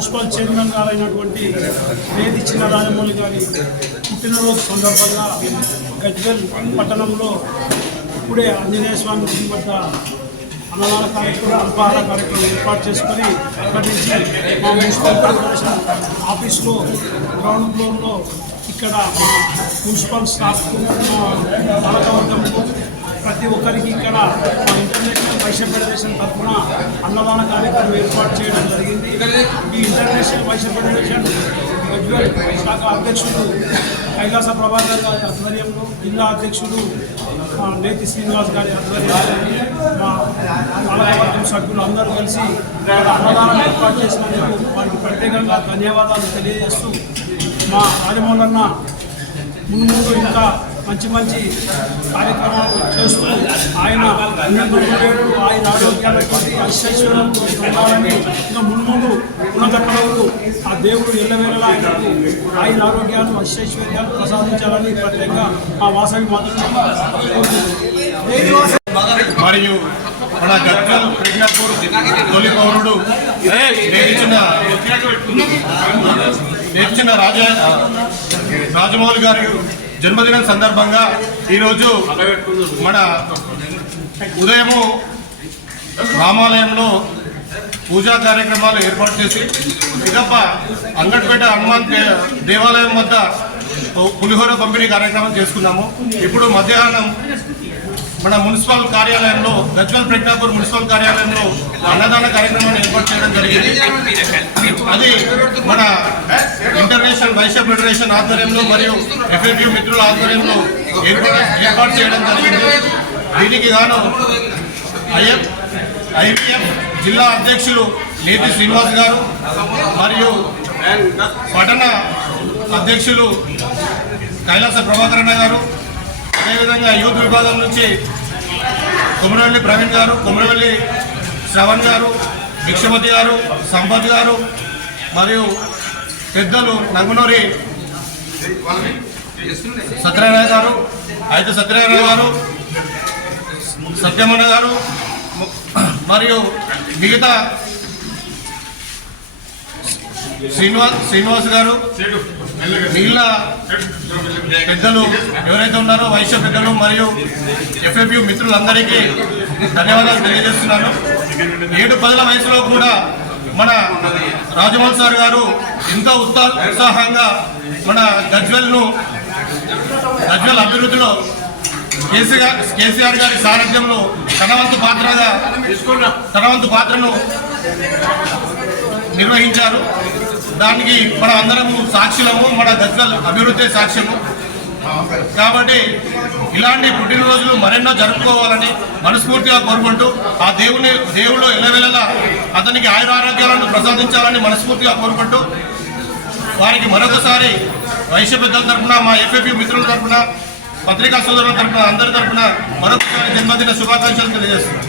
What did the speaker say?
Municipal chairman గారైనటువంటి వేది చిన్న రాజమౌళి గారి పుట్టినరోజు సందర్భంగా గజ్వేల్ పట్టణంలో ఇప్పుడే ఆంజనేయ స్వామి గుడి వద్ద అన్నదాన కార్యక్రమం అల్పాహార కార్యక్రమం ఏర్పాటు చేసుకొని అక్కడి నుంచి మా మున్సిపల్ కార్పొరేషన్ ఆఫీస్లో గ్రౌండ్ ఫ్లోర్లో ఇక్కడ మా మున్సిపల్ స్టాఫ్ పాలకవర్గంలో ప్రతి ఒక్కరికి ఇక్కడ మా ఇంటర్నేషనల్ వైశ్య ఫెడరేషన్ తరఫున అన్నదాన కార్యక్రమం ఏర్పాటు చేయడం జరిగింది. ఈ ఇంటర్నేషనల్ వైశ్య ఫెడరేషన్ గజ్వేల్ శాఖ అధ్యక్షుడు కైలాస ప్రభాకర్ గారి ఆధ్వర్యంలో, జిల్లా అధ్యక్షుడు నేతి శ్రీనివాస్ గారి ఆధ్వర్యంలో మా పాలకవర్గం సభ్యులు అందరూ కలిసి అన్నదానం ఏర్పాటు చేసినందుకు వారికి ప్రత్యేకంగా ధన్యవాదాలు తెలియజేస్తూ మా రాజమౌళన్న ముందు ఇంకా మంచి మంచి కార్యక్రమాలు చేస్తూ ఆయన ఆయన ఆరోగ్యాలతో ఐశ్వర్యంతో ఉండాలని ఇంకా ముందు ఉన్నత పదవులు ఆ దేవుడు ఎల్లవేళలా ఆయనకు ఆయన ఆరోగ్యాలు ఐశ్వర్యాలు ప్రసాదించాలని ప్రత్యేకంగా మా వాసవి మాత్రం మరియు మన గజ్వేల్ ప్రజ్ఞాపూర్ తొలి పౌరుడు నేర్చిన రాజమౌళి గారి జన్మదినం సందర్భంగా ఈరోజు మన ఉదయము రామాలయంలో పూజా కార్యక్రమాలు ఏర్పాటు చేసి ఇదప్ప అంగట్పేట హనుమాన్ దేవాలయం వద్ద పులిహోర పంపిణీ కార్యక్రమం చేసుకున్నాము. ఇప్పుడు మధ్యాహ్నం మన మున్సిపల్ కార్యాలయంలో గజ్వేల్ ప్రజ్ఞాపూర్ మున్సిపల్ కార్యాలయంలో అన్నదాన కార్యక్రమాన్ని ఏర్పాటు చేయడం జరిగింది. అది మన ఇంటర్నేషనల్ వైశ్య ఫెడరేషన్ ఆధ్వర్యంలో మరియు FFU మిత్రుల ఆధ్వర్యంలో ఏర్పాటు చేయడం జరిగింది. దీనికి గాను IVF జిల్లా అధ్యక్షులు నేతి శ్రీనివాస్ గారు మరియు పట్టణ అధ్యక్షులు కైలాస ప్రభాకర్ గారు, అదేవిధంగా యూత్ విభాగం నుంచి కొమరవెల్లి ప్రవీణ్ గారు, కొమరవెల్లి శ్రవణ్ గారు, భిక్షమతి గారు, సంపత్ గారు మరియు పెద్దలు నంగునూరి సత్యనారాయణ గారు, అయితే సత్యనారాయణ గారు, సత్యమన్న గారు మరియు మిగతా శ్రీనివాస్ గారు, మిగిలిన పెద్దలు ఎవరైతే ఉన్నారో వైశ్య పెద్దలు మరియు FFU మిత్రులందరికీ ధన్యవాదాలు తెలియజేస్తున్నాను. 7-10 వయసులో కూడా మన రాజమౌళి సార్ గారు ఎంతో ఉత్సాహంగా మన గజ్వేల్ అభివృద్ధిలో కేసీఆర్ గారి సారథ్యంలో తన వంతు పాత్రను నిర్వహించారు. దానికి మన అందరము సాక్షులము, మన గజ్వేల్ అభివృద్ధి సాక్ష్యము. కాబట్టి ఇలాంటి పుట్టినరోజులు మరెన్నో జరుపుకోవాలని మనస్ఫూర్తిగా కోరుకుంటూ ఆ దేవుడు ఎల్లవేళలా అతనికి ఆయురారోగ్యాలను ప్రసాదించాలని మనస్ఫూర్తిగా కోరుకుంటూ వారికి మరొకసారి వైశ్య పెద్దల తరఫున, మా FFU మిత్రుల తరఫున, పత్రికా సోదరుల తరఫున, అందరి తరఫున మరొకసారి జన్మదిన శుభాకాంక్షలు తెలియజేస్తున్నాను.